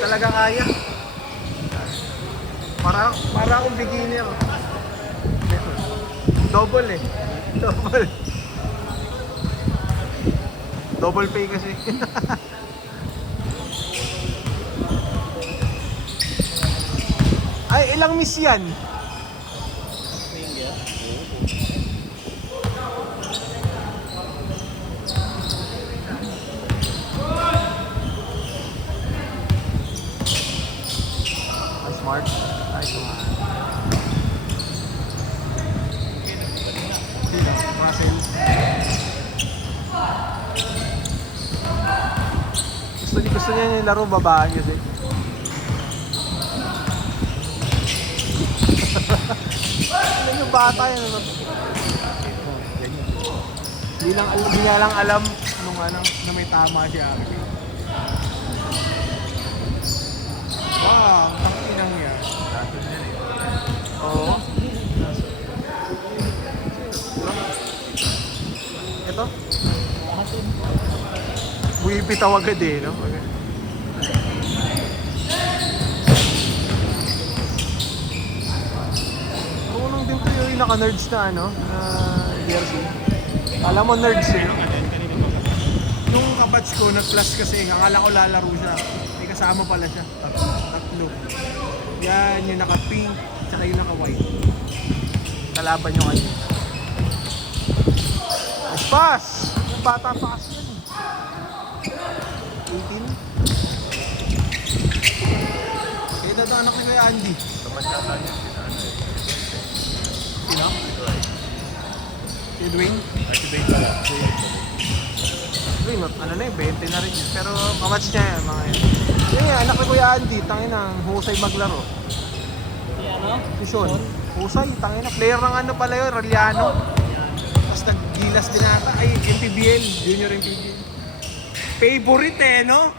talaga kaya. Para akong beginner. Double eh. Double. Double pay kasi. Ay, ilang miss yan? Smart. Nice one. Sino? Russell. Gusto niya yung laro babaan kasi. Ano yung bata yun? Hindi nga lang alam nung na may tama siya. Wow, ang inang yan. Oo. Ito? Buibitaw agad eh, no? Marunong din to yung naka-nerds na na DRC. Alam mo nerds eh, no? Yung kabatch ko, nag-plus kasi, akala ko lalaro siya. May kasama pala siya. Tatlo. Yan, yung naka-pink, tsaka yung naka-white. Kalaban yung ano. Nice pass! Yung bata pa kasi yan. 18. Kaya dato anak ni Kuya Andy. Tumasyata niya Sino? Si Dwayne? si Dwayne pala. Dwayne, ano na yun, 20 na rin yun. Pero kamatch niya yan, mga yun. Yun yan, anak ni Kuya Andy, tangin na, husay maglaro. Si ano? Si Sean. Husay, tangin na. Player ng ano pala yun, Raliano. Tapos naggilas din ata. Ay, MPBL, Junior MPBL. Favorite eh, no?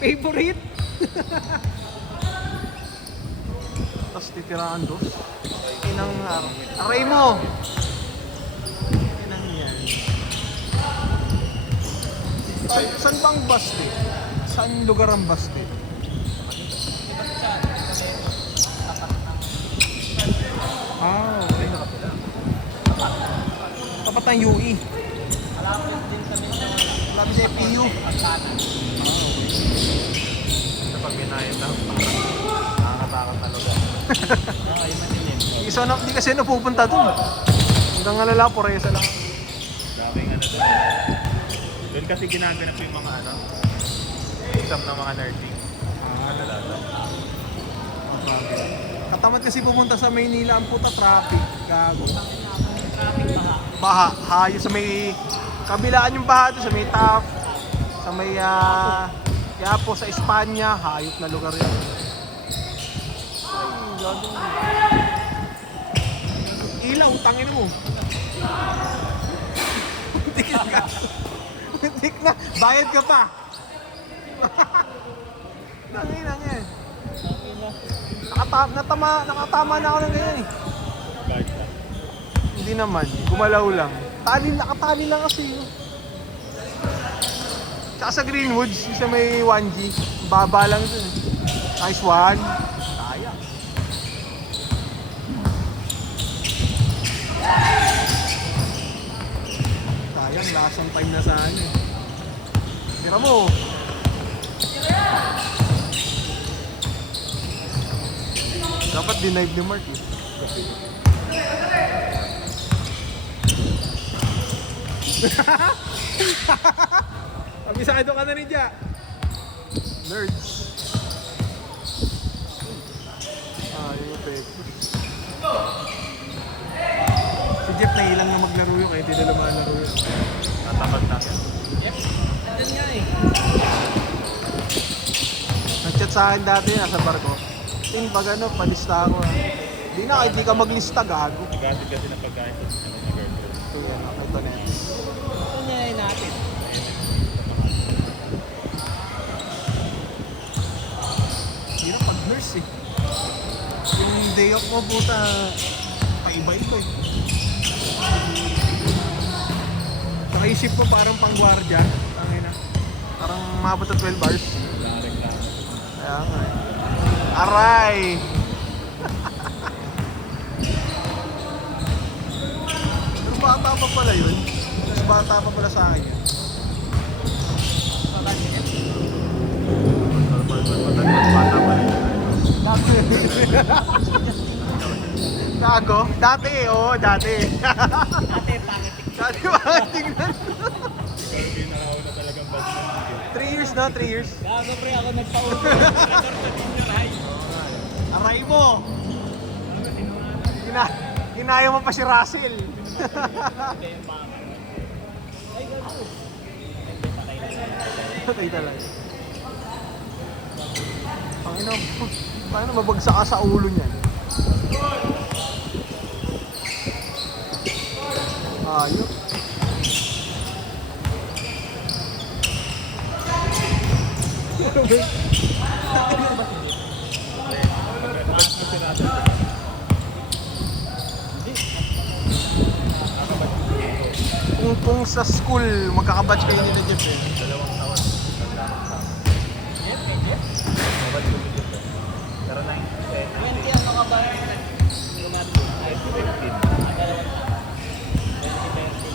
Favorite? Tapos titiraan dos. Inang aray mo! Inang yan. Ay, saan bang baste? Saan lugar ang baste? Ah, okay. Tapat ng UE. Malapit din kami sa Malapit sa FPU. Sa pag minayad lang, nakakatakot talaga. ay madilim. Isa na, di kasi napupunta dun. Hanggang alala, poresa lang. Daming ano doon. Doon kasi ginaganap yung mga exam ng mga nursing. Kadalasan. Katamad kasi pumunta sa Maynila, ang puta traffic. Gago. Traffic baha. Baha, hayo sa may kabilaan yung baha doon, sa may Taft, sa may Quiapo, sa Espanya, hayop na lugar yan. Ay, gago. Ilaw, tangin mo. Muntik na. Muntik na. Bayad ka pa. Tangin na yan. Nakatama na ako ng ganyan eh. Guard ka. Hindi naman, gumalaw lang. Nakatali lang kasi. Tsaka sa Greenwoods, isa may 1G. Baba lang dun. Nice one. Kaya. Sayang, lasang time na sana eh. Tira mo. Dapat denied ni Mark eh. Abisado ka na rin dyan. Nerds. Yung Petrus. Si Jeff nahilang na maglaro yun kaya di na lumalaro yun. Tatamad na. Yep. Andun nga eh. Nag-chat sa akin dati, nasa barko. Ting, pag palista ako. Di na, kahit di ka maglista, gago. Tigasin kasi ng pagkain sa mga girlfriend. Ito yan, ito na yan. Ito niya natin. Hirap pag nurse eh. Yung day off mo, puta, paiba-iba eh. Saka yung shift mo parang pang-gwardiya. Parang mabot na 12 hours. Wala rin lang. Kaya nga. Aray! Pero bata pa pala yun. Mas bata pa pala sa akin yun. Bata pa rin. Gago? Dati, oo, dati. Ate, pangit. Dati bakit tingnan? Pero pinakauna talagang badminton. 3 years na, 3 years. Gago pre, ako nagpa-order. Nagpa-order sa junior high. Aray mo! Ginaya mo pa si Russell. Ay, gago. Patay talaga. Ang ina, paano mabagsak ka sa ulo niyan? Ayun. Kung sa school, magkakabatch kayo nila Jeff eh. Dalawang taon. Jeff, eh, Jeff. Mabad ko dito. Pero 9, 20 ang mga ba? Gumati. Ay, 15. dalawang taon. 20.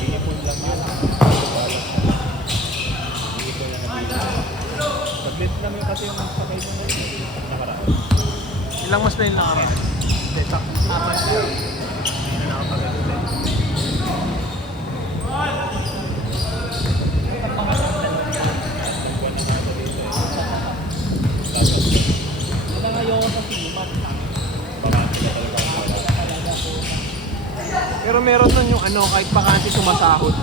Iipon lang yun. Iipon lang ang dito. Saglit lang yun kasi yung sakay mo na yun. Nakaraan. Ilang mas mail na kami? Teta. Hindi na nakapagalitin. Hanggang ayoko sa simat. Pero meron nun yung ano, kahit bakante sumasahod.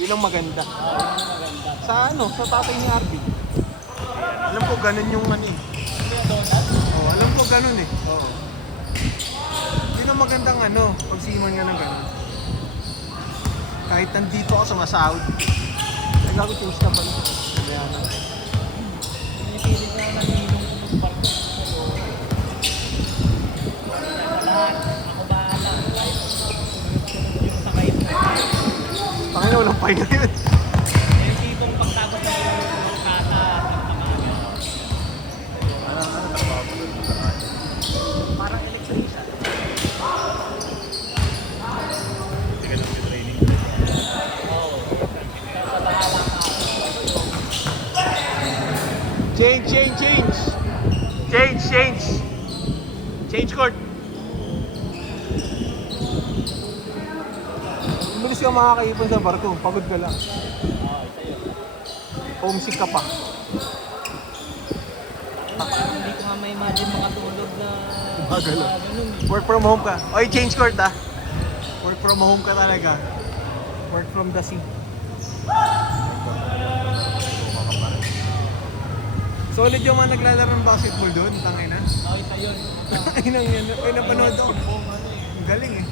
Yun ang maganda. Maganda. Sa ano, sa tatay ni Arby. Alam ko ganun yung ano eh. Ano yung donut? Oh, alam ko ganun eh. Oo. Yun ang magandang ano, pagsiman nga ng ganun. Kahit nandito ka sumasahod. Ay, gago change na pala. Mamaya na. Pinipilit na nanginginom ko sa barko. Lahat, ako bahala. Kahit yung sakay. Pakina, walang pahinga yun. Yung tipong pagtapos na yung kata ng pamangin. Ano trabaho mo doon sa kanya? Parang electrician. Hindi ka lang training. Oo. Sa bahala ka. Change, change, change. Change, change. Change court. Bilis ka makakaipon sa barko. Pagod ka lang. Oo, isa yun. Homesick ka pa. Hindi ko nga ma-imagine makatulog na Bagal. ganun. Work from home ka. Oy, change court ah. Work from home ka talaga. Work from the sea. Solid yung mga naglalaro ng basketball doon, tangay na. Oo, isa yun. Ay nang yan, ay napanood ako. Ang galing eh.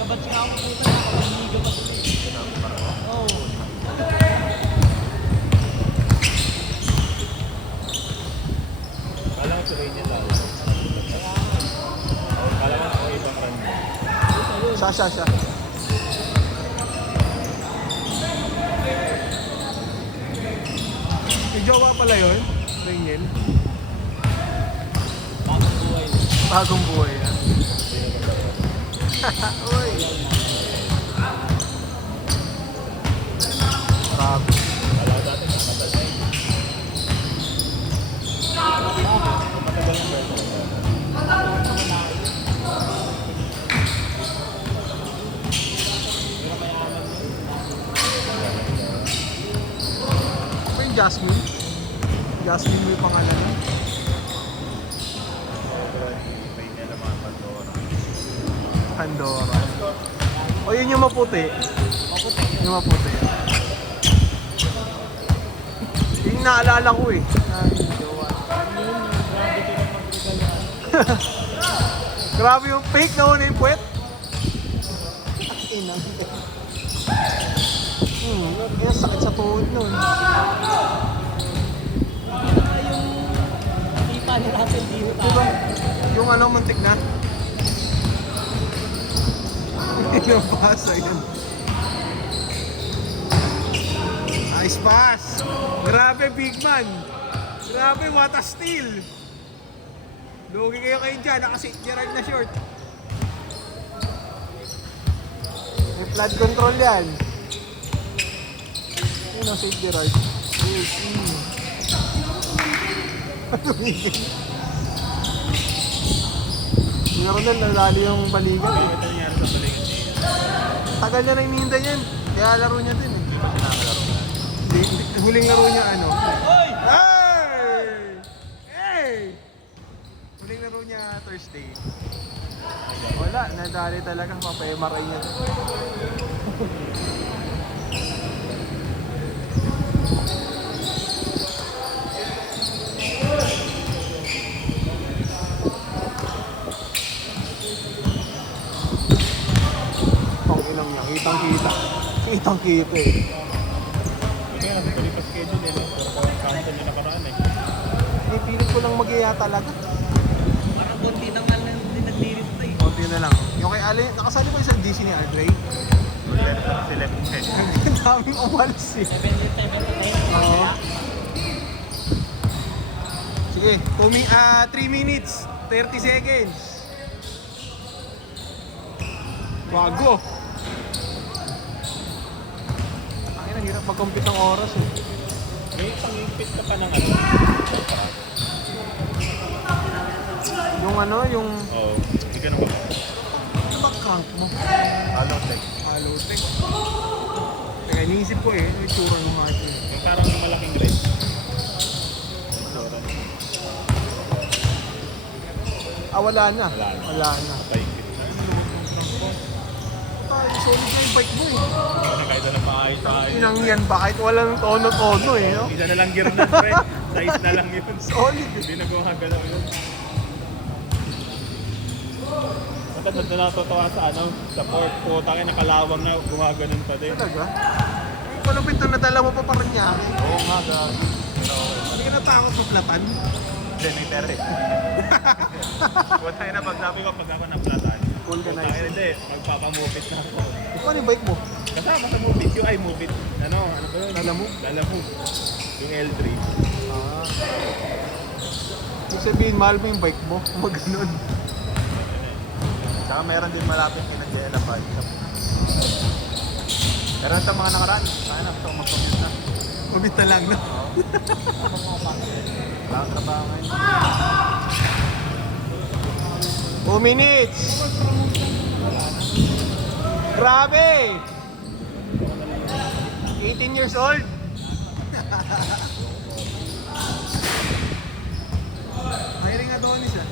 Kabat siya ako puta na kapag pa sila. Oo. Kala ko si Rainier lalo. Kala ko sa ibang run. Isa yun. Siya. May jowa pala yun, Rangel. Bagong buhay. Bagong buhay ah. Uy. Grabe. Kala ko dati nakakasal na yun. Matagal ng birthday. Ano yung Jasmine? Jasmine mo yung pangalan niya? Rainier naman, Pandora. Pandora. O yun yung maputi. Maputi. Yung maputi. Yung naalala ko eh. Ano yun, grabe ko lang magregalo. Grabe yung fake na una yung puwet. Inang. Kaya sakit sa tuhod nun. Yung ipa ni Russell dito Diba? Yung ano, muntik na. Nabasa yan. Nice pass! Grabe, big man! Grabe, what a steal! Lugi kayo kayo dyan, naka-St. Gerard na short. May flood control yan. Yun ang St. Gerard. Yes, Yung Ronel, nadali yung balikan eh. Ito nangyari sa balikan niya. Tagal niya na hinihintay yan. Kaya laro niya din eh. Hindi pa nakakalaro na. Huling laro niya ano? Hoy! Hey! Hey! Huling laro niya Thursday. Wala, nadali talaga. Mapayamaray niya. Pang inang niya, kitang-kita. Kitang-kita eh. Ito nga, nasa tuloy pa schedule eh. Pero cancel yung nakaraan eh. Pipilit ko lang mag-iya talaga. Parang konti naman lang din nagdirit to eh. Konti na lang. Yung kay Ali, nakasali ba yung sa GC ni Andre? Left na si left head. Ang daming umalis eh. 7 to 7 Oo. Sige, 3 minutes, 30 seconds. Bago. Ang ina, hirap mag-compute ng oras eh. May pang-impit ka pa ng ano. Yung ano, yung... Oo. Hindi ka naman. Ano ba count mo? Hello, tech. Halo tech. Teka, iniisip ko eh, yung itsura ng mga ito. Yung parang malaking red. Wala na. Wala na. Wala na. Paingit na. Ay, solid na yung bike mo eh. Ano kahit na maayos-maayos. Inang yan ba? Kahit walang tono-tono eh, no? Isa na lang gear na, pre. Size na lang yun. Solid. Hindi na gumagalaw yun. Matanda na natutuwa sa ano, sa port po, tayo nakalawang na gumaganon pa din. Talaga? Ay, palupit na nadala mo pa parang niya. Oo nga, gagi. Hindi ka natakot sa platan. Hindi, may terrace. Huwag tayo na pagsabi ko pag ako na-platan. Cool ka na Tayo hindi, magpapamupit na ako. Paano yung bike mo? Kasama sa mupit, yung ay mupit. Ano ba yun? Lalamove? Lalamove. Yung L3. Ah. Ibig sabihin, mahal mo yung bike mo. Maganon. Saka meron din malapit kina Jella pa. Meron sa mga nakaraan. Sana gusto ko mag-commute na. Mabit na lang, no? Lang trabahan. 2 minutes! Grabe! 18 years old! Hiring Adonis ah.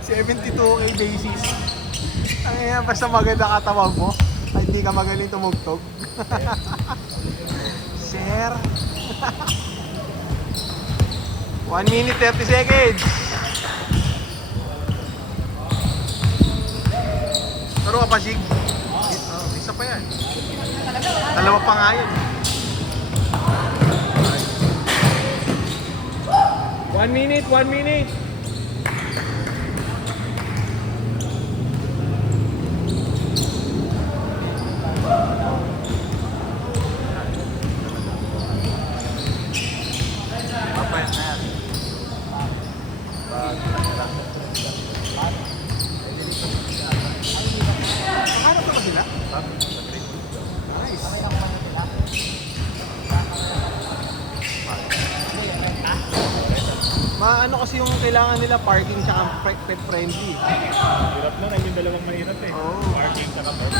72K basis. Ang ina, basta maganda katawag mo, ay hindi ka magaling tumugtog. Sir! 1 minute 30 seconds! Taro ka pa, Sig? Oh, isa pa yan. Dalawa pa nga yan. 1 minute, 1 minute. Papayat na yan. Ano pa ba sila? Nice. Ano kasi yung kailangan nila parking tsaka pet friendly. Hirap na, yung dalawang mahirap eh. Oo. Parking sa kapag.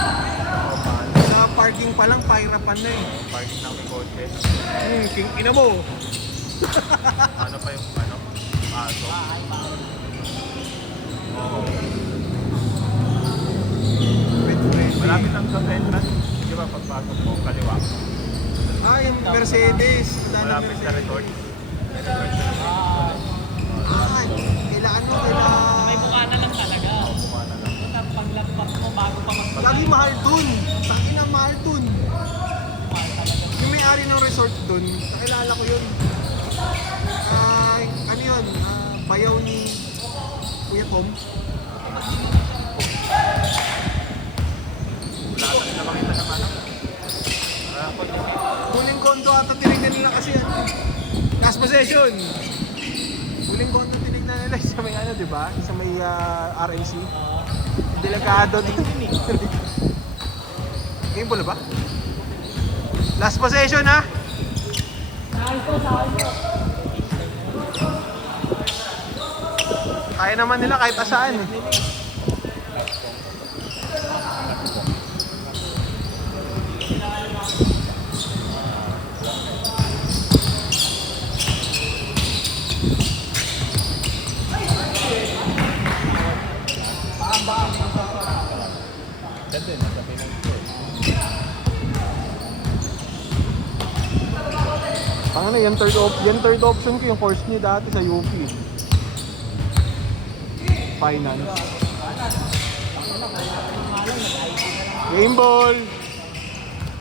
Sa parking pa lang, pahirapan na eh. Parking ng may kotse. King ina mo. Ano pa yung ano? Aso. Oo. Pet friendly. Malapit ang sa entrance. Di ba pagpasok mo, kaliwa? Yung Mercedes. Malapit sa resort. Kailangan mo, kailangan. May mukha na lang talaga. Kumana lang. Ito ang paglagpas mo bago pa mag- Lagi mahal dun. Sakin ang mahal mahal dun. Yung may-ari ng resort dun, nakilala ko yun. Ano yun? Bayaw ni Kuya Tom. Wala ka na makita ng ano. Huling kondo ata tinignan nila kasi yan. Last possession. Huling kondo tinignan nila sa may ano, di ba? Sa may RNC. Delikado din. Game ball na ba? Last possession ha? Kaya naman nila kahit asaan eh. Ganda yun, sabi ng score. Ano yan third option ko yung course niyo dati sa UP. Finance. Game ball.